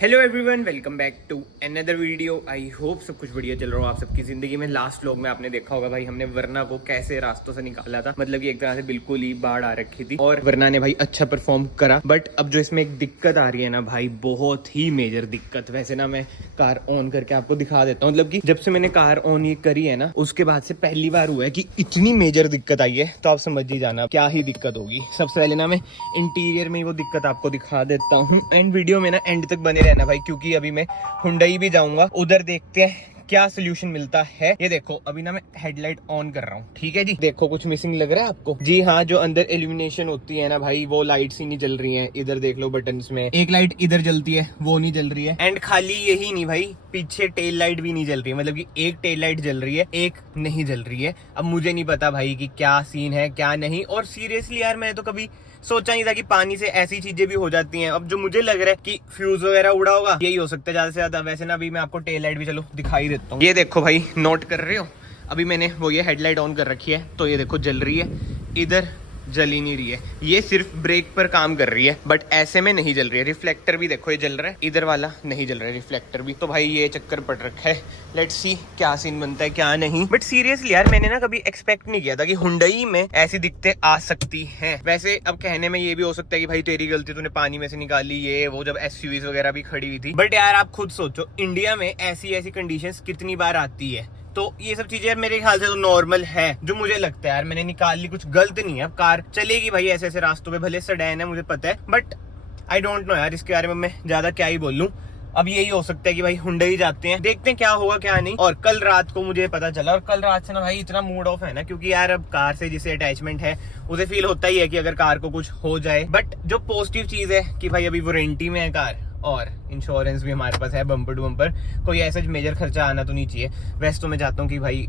Hello everyone, welcome back to another video. I hope सब कुछ बढ़िया चल रहा हो आप सबकी जिंदगी में। लास्ट व्लॉग में आपने देखा होगा भाई हमने वरना को कैसे रास्तों से निकाला था, मतलब कि एक तरह से बिल्कुल ही बाढ़ आ रखी थी और वरना ने भाई अच्छा परफॉर्म करा। बट अब जो इसमें एक दिक्कत आ रही है ना भाई, बहुत ही मेजर दिक्कत। वैसे ना मैं कार ऑन करके आपको दिखा देता हूँ, मतलब कि जब से मैंने कार ऑन ये करी है ना उसके बाद से पहली बार हुआ है कि इतनी मेजर दिक्कत आई है। तो आप समझ ही जाना क्या ही दिक्कत होगी। सबसे पहले ना मैं इंटीरियर में वो दिक्कत आपको दिखा देता हूँ एंड वीडियो में ना एंड तक बने रहना भाई, क्योंकि अभी मैं हुंडई भी जाऊंगा, उधर देखते हैं क्या सोल्यूशन मिलता है। ये देखो अभी ना मैं हेडलाइट ऑन कर रहा हूँ, ठीक है जी। देखो कुछ मिसिंग लग रहा है आपको? जी हाँ, जो अंदर इल्यूमिनेशन होती है ना भाई वो लाइट्स ही नहीं जल रही हैं। इधर देख लो बटन्स में एक लाइट इधर जलती है, वो नहीं जल रही है। एंड खाली यही नहीं भाई, पीछे टेल लाइट भी नहीं जल रही है, मतलब कि एक टेल लाइट जल रही है, एक नहीं जल रही है। अब मुझे नहीं पता भाई कि क्या सीन है क्या नहीं। और सीरियसली यार मैं तो कभी सोचा नहीं था कि पानी से ऐसी चीजें भी हो जाती हैं। अब जो मुझे लग रहा है कि फ्यूज वगैरह उड़ा होगा, यही हो सकता है ज्यादा से ज्यादा। वैसे ना अभी मैं आपको टेल लाइट भी चलो दिखाई देता हूँ। ये देखो भाई, नोट कर रहे हो? अभी मैंने वो ये हेडलाइट ऑन कर रखी है तो ये देखो जल रही है, इधर जल ही नहीं रही है। ये सिर्फ ब्रेक पर काम कर रही है, बट ऐसे में नहीं जल रही है। रिफ्लेक्टर भी देखो ये जल रहा है, इधर वाला नहीं जल रहा है रिफ्लेक्टर भी। तो भाई ये चक्कर पड़ रखा है। लेट्स सी क्या सीन बनता है क्या नहीं। बट सीरियसली यार मैंने ना कभी एक्सपेक्ट नहीं किया था कि हुंडई में ऐसी दिक्कतें आ सकती हैं। वैसे अब कहने में ये भी हो सकता है कि भाई तेरी गलती, तूने पानी में से निकाली ये वो, जब एसयूवीज वगैरह भी खड़ी हुई थी। बट यार आप खुद सोचो, इंडिया में ऐसी ऐसी कंडीशंस कितनी बार आती है। तो ये सब चीजें मेरे ख्याल से तो नॉर्मल है। जो मुझे लगता है यार मैंने निकाल ली, कुछ गलत नहीं है। अब कार चलेगी भाई ऐसे ऐसे रास्तों पे, भले सडैन है मुझे पता है, बट आई डोंट नो यार, इसके बारे में मैं ज्यादा क्या ही बोलूं। अब यही हो सकता है कि भाई हुंडई जाते हैं, देखते हैं क्या होगा क्या नहीं। और कल रात को मुझे पता चला, और कल रात से ना भाई इतना मूड ऑफ है ना, क्योंकि यार अब कार से जिसे अटैचमेंट है उसे फील होता ही है कि अगर कार को कुछ हो जाए। बट जो पॉजिटिव चीज है कि भाई अभी वारंटी में है कार, और इंश्योरेंस भी हमारे पास है बम्पर टू बम्पर। कोई ऐसा मेजर खर्चा आना तो नहीं चाहिए। वैसे तो मैं चाहता हूँ कि भाई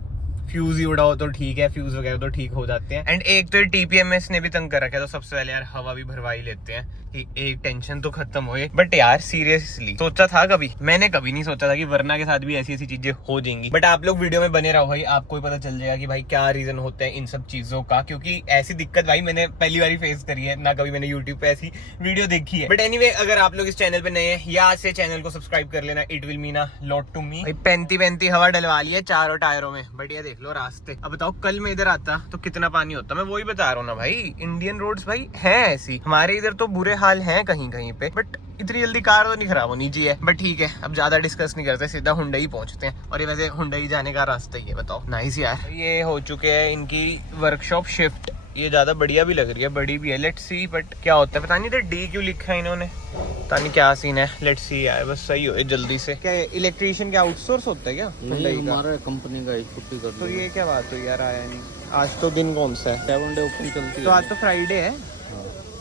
फ्यूज ही उड़ा हो तो ठीक है, फ्यूज वगैरह तो ठीक हो जाते हैं। एंड एक तो टीपीएमएस ने भी तंग कर रखा है, तो सबसे पहले यार हवा भी भरवा ही लेते हैं कि एक टेंशन तो खत्म होए। बट यार सीरियसली सोचा था कभी, मैंने कभी नहीं सोचा था कि वरना के साथ भी ऐसी ऐसी चीजें हो जाएंगी। बट आप लोग वीडियो में बने रहो भाई, आपको ही पता चल जाएगा कि भाई क्या रीजन होता है इन सब चीजों का। क्योंकि ऐसी दिक्कत भाई मैंने पहली बार फेस करी है, ना कभी मैंने यूट्यूब पे ऐसी वीडियो देखी है। बट एनीवे, अगर आप लोग इस चैनल पे नए हैं या आज से चैनल को सब्सक्राइब कर लेना, it will mean a lot to me. 35 हवा डलवा ली है चारों टायरों में। बट ये देख लो रास्ते। अब बताओ कल मैं इधर आता तो कितना पानी होता। मैं वही बता रहा हूँ ना भाई, इंडियन रोड्स भाई है ऐसी। हमारे इधर तो बुरे हाल हैं कहीं कहीं पे, बट इतनी जल्दी कार तो नहीं खराब होनी चाहिए। बट ठीक है, अब ज्यादा डिस्कस नहीं करते, सीधा हुंडई पहुंचते हैं। और ये वैसे हुंडई जाने का रास्ता ही है, बताओ। नाइस यार, ये हो चुके हैं इनकी वर्कशॉप शिफ्ट। ये ज्यादा बढ़िया भी लग रही है, बड़ी भी है। लेट्स सी बट क्या होता है पता नहीं। इधर डी क्यों लिखा है इन्होंने, पता नहीं क्या सीन है। लेट्स सी यार, बस सही हो जल्दी से। क्या इलेक्ट्रीशियन क्या आउटसोर्स होता है क्या हुंडई का? हमारा कंपनी का छुट्टी कर तो ये क्या बात हुई यार, आया नहीं। आज तो दिन कौन सा है? 7 डे ओपन चलती है। तो आज तो फ्राइडे है।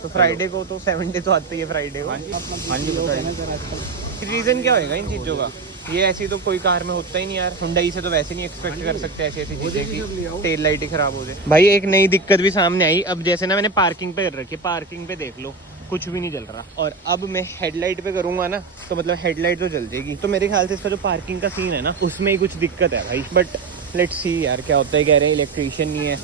तो फ्राइडे को तो 7 डे तो आते ही है फ्राइडे को। हाँ जी बताइए। रीजन क्या होएगा इन चीजों का? ये ऐसी तो कोई कार में होता ही नहीं यार। हुंडई से तो वैसे नहीं एक्सपेक्ट कर सकते ऐसी ऐसी चीजें की टेल लाइट ही खराब हो जाए। भाई एक नई दिक्कत भी सामने आई। अब जैसे ना मैंने पार्किंग पे कर रखी है, पार्किंग पे देख लो कुछ भी नहीं जल रहा। और अब मैं हेडलाइट पे करूंगा ना तो मतलब हेडलाइट तो जल जाएगी। तो मेरे ख्याल से इसका जो पार्किंग का सीन है ना उसमें ही कुछ दिक्कत है भाई। बट लेट्स सी यार क्या होता है। कह रहे हैं इलेक्ट्रीशियन नहीं है।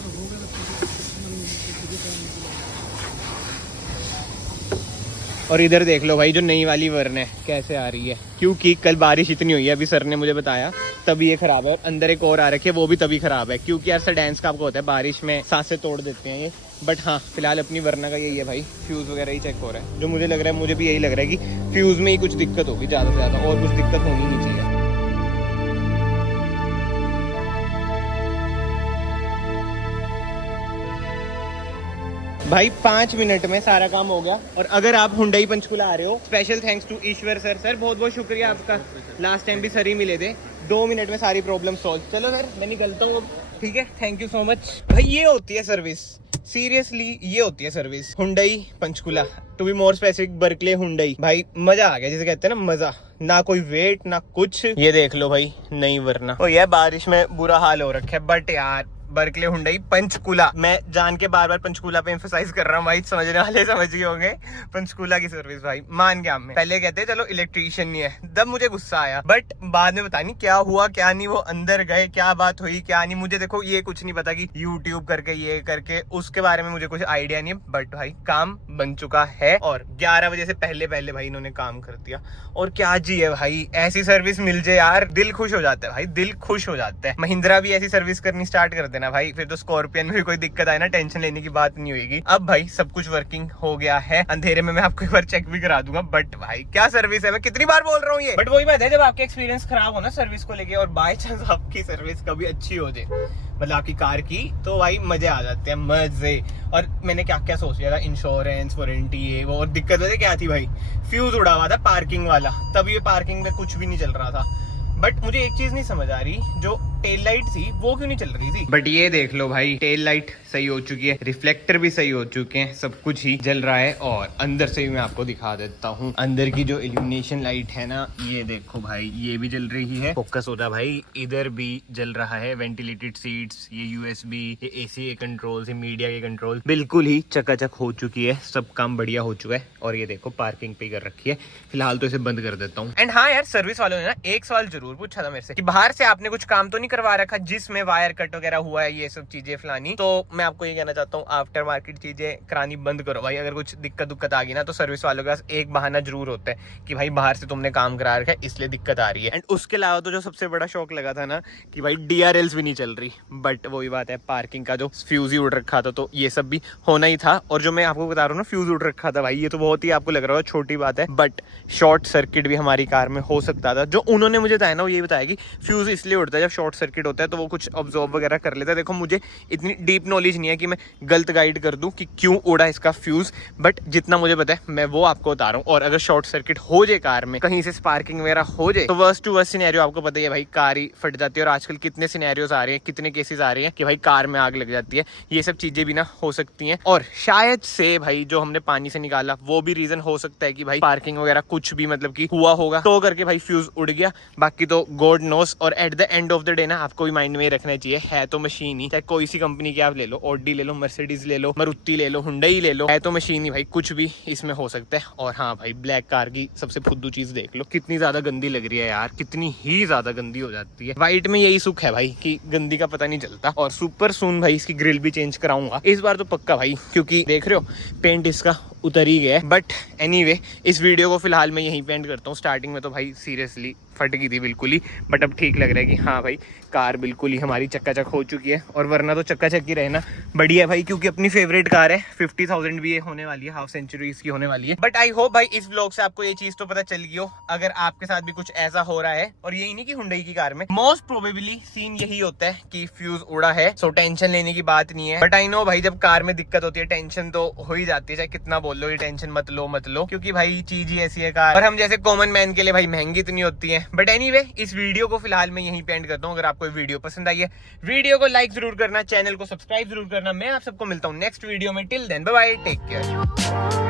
और इधर देख लो भाई, जो नई वाली वर्न है कैसे आ रही है, क्योंकि कल बारिश इतनी हुई है, अभी सर ने मुझे बताया, तभी ये खराब है। और अंदर एक और आ रखी है, वो भी तभी खराब है, क्योंकि यार सेडान्स का आपको होता है बारिश में सांसें तोड़ देते हैं ये। बट हाँ फिलहाल अपनी वर्ना का यही है भाई, फ्यूज वगैरह ही चेक हो रहा है। जो मुझे लग रहा है, मुझे भी यही लग रहा है कि फ्यूज में ही कुछ दिक्कत होगी ज़्यादा से ज़्यादा, और कुछ दिक्कत होनी नहीं चाहिए। भाई 5 मिनट में सारा काम हो गया। और अगर आप हुंडई पंचकुला आ रहे हो, special thanks to Ishwar sir. Sir बहुत बहुत शुक्रिया आपका, लास्ट टाइम भी सर ही मिले थे। 2 मिनट में सारी प्रॉब्लम सॉल्व। चलो सर मैं निकलता हूँ अब, ठीक है, थैंक यू सो मच। भाई ये होती है सर्विस, सीरियसली ये होती है service Hyundai Panchkula, to be more specific Berkeley Hyundai. भाई मजा आ गया, जिसे कहते हैं ना मजा। ना कोई वेट ना कुछ। ये देख लो भाई नई वरना। ओ यार बारिश में बुरा हाल हो रखा है, बट यार बर्कले हुंडई पंचकूला। मैं जान के बार बार पंचकूला पे एम्फसाइज कर रहा हूँ भाई, समझने वाले समझ गए होंगे। पंचकूला की सर्विस भाई मान गया। मैं पहले कहते चलो इलेक्ट्रीशियन नहीं है, तब मुझे गुस्सा आया, बट बाद में पता नहीं क्या हुआ क्या नहीं, वो अंदर गए क्या बात हुई क्या नहीं, मुझे देखो ये कुछ नहीं पता कि यूट्यूब करके ये करके उसके बारे में मुझे कुछ आइडिया नहीं है। बट भाई काम बन चुका है और 11 बजे से पहले पहले भाई इन्होंने काम कर दिया। और क्या जी है भाई, ऐसी सर्विस मिल जाए यार, दिल खुश हो जाता है भाई, दिल खुश हो जाता है। महिंद्रा भी ऐसी सर्विस करनी स्टार्ट कर देना भाई, फिर तो स्कॉर्पियन में भी कोई दिक्कत आए ना, टेंशन लेने की बात नहीं होगी। अब भाई सब कुछ वर्किंग हो गया है, अंधेरे में मैं आपको एक बार चेक भी करा दूंगा। बट भाई क्या सर्विस है, मैं कितनी बार बोल रहा हूँ ये। बट वही बात है, जब आपका एक्सपीरियंस खराब हो ना सर्विस को लेके, और बाय चांस आपकी सर्विस कभी अच्छी हो जाए मतलब आपकी कार की, तो भाई मजे आ जाते हैं, मजे। और मैंने क्या क्या सोच लिया था, इंश्योरेंस वारंटी ये वो, और दिक्कत वजह क्या थी भाई, फ्यूज उड़ा हुआ था पार्किंग वाला, तब ये पार्किंग में कुछ भी नहीं चल रहा था। बट मुझे एक चीज नहीं समझ आ रही, जो टेल लाइट थी वो क्यों नहीं चल रही थी। बट ये देख लो भाई, टेल लाइट सही हो चुकी है, रिफ्लेक्टर भी सही हो चुके हैं, सब कुछ ही जल रहा है। और अंदर से भी मैं आपको दिखा देता हूँ, अंदर की जो इल्यूमिनेशन लाइट है ना, ये देखो भाई, ये भी जल रही है, फोकस हो रहा भाई, इधर भी जल रहा है, वेंटिलेटेड सीट्स, ये यूएसबी, ये एसी के कंट्रोल, ये मीडिया के कंट्रोल, बिल्कुल ही चकाचक हो चुकी है, सब काम बढ़िया हो चुका है। और ये देखो पार्किंग पे कर रखी है, फिलहाल तो इसे बंद कर देता हूँ। एंड हाँ यार, सर्विस वालों ने ना एक सवाल जरूर पूछा था मेरे से कि बाहर से आपने कुछ काम तो नहीं करवा रखा जिसमें वायर कट वगैरह हुआ है, ये सब चीजें फलानी। तो मैं आपको ये कहना चाहता हूँ, आफ्टर मार्केट चीजें करानी बंद करो भाई। अगर कुछ दिक्कत आ गई ना, तो सर्विस वालों के पास एक बहाना जरूर होता है कि भाई बाहर से तुमने काम करा रखा है इसलिए दिक्कत आ रही है। एंड उसके अलावा तो जो सबसे बड़ा शौक लगा था ना कि भाई DRLs भी नहीं चल रही, बट वही बात है, पार्किंग का जो फ्यूज ही उड़ रखा था, तो ये सब भी होना ही था। और जो मैं आपको बता रहा हूँ ना, फ्यूज उड़ रखा था भाई, ये तो बहुत ही आपको लग रहा है छोटी बात है, बट शॉर्ट सर्किट भी हमारी कार में हो सकता था। जो उन्होंने मुझे बताया ना, वो ये बताया कि फ्यूज इसलिए उड़ता है जब शॉर्ट सर्किट होता है, तो वो कुछ ऑब्जॉर्व वगैरह कर लेता है। देखो मुझे इतनी डीप नॉलेज नहीं है कि मैं गलत गाइड कर दूं कि क्यों उड़ा इसका फ्यूज, बट जितना मुझे पता है मैं वो आपको बता रहा हूँ। और अगर शॉर्ट सर्किट हो जाए कार में, कहीं से स्पार्किंग वगैरह हो जाए, तो वर्स्ट टू वर्स्ट सिनेरियो आपको पता ही है भाई, कार ही फट जाती है। और आजकल कितने सिनेरियोज आ रहे हैं, कितने केसेस आ रहे हैं कि भाई कार में आग लग जाती है, ये सब चीजें भी ना हो सकती हैं। और शायद से भाई जो हमने पानी से निकाला वो भी रीजन हो सकता है कि भाई पार्किंग वगैरह कुछ भी मतलब कि हुआ होगा, तो करके भाई फ्यूज उड़ गया। बाकी तो गॉड नोस। और at the end of the day ना, आपको भी माइंड में रखना चाहिए, है तो मशीन ही, चाहे कोई सी कंपनी की आप ले लो, ऑडी ले लो, मर्सिडीज ले लो, मारुति ले लो, हुंडई ले लो, है तो मशीन ही भाई, कुछ भी इसमें हो सकता है। और हाँ भाई, ब्लैक कार की सबसे फुद्दू चीज देख लो, कितनी ज्यादा गंदी लग रही है यार, कितनी ही ज्यादा गंदी हो जाती है। व्हाइट में यही सुख है भाई कि गंदी का पता नहीं चलता। और सुपर सून भाई इसकी ग्रिल भी चेंज कराऊंगा इस बार तो पक्का भाई, क्योंकि देख रहे हो पेंट इसका उतर ही गया है। बट एनीवे, इस वीडियो को फिलहाल मैं यहीं पे एंड करता हूँ। स्टार्टिंग में तो भाई सीरियसली फट गई थी बिल्कुल ही, बट अब ठीक लग रहा है कि हाँ भाई कार बिल्कुल ही हमारी चक्काचक हो चुकी है। और वरना तो चक्काचक ही रहना बढ़िया है भाई, क्योंकि अपनी फेवरेट कार है, 50,000 भी ये होने वाली है, हाफ सेंचुरी इसकी होने वाली है। बट आई होप भाई इस व्लॉग से आपको ये चीज तो पता चल गई हो, अगर आपके साथ भी कुछ ऐसा हो रहा है। और यही नहीं कि हुंडई की कार में मोस्ट प्रोबेबली सीन यही होता है कि फ्यूज उड़ा है, सो टेंशन लेने की बात नहीं है। बट आई नो भाई, जब कार में दिक्कत होती है टेंशन तो हो ही जाती है, चाहे कितना बोल लो ये टेंशन मत लो, क्योंकि भाई चीज ही ऐसी है कार, और हम जैसे कॉमन मैन के लिए भाई महंगी इतनी होती है। बट एनीवे, इस वीडियो को फिलहाल मैं यहीं पे एंड करता हूँ। अगर आपको वीडियो पसंद आई है, वीडियो को लाइक जरूर करना, चैनल को सब्सक्राइब जरूर करना। मैं आप सबको मिलता हूँ नेक्स्ट वीडियो में। Till then bye bye, take care.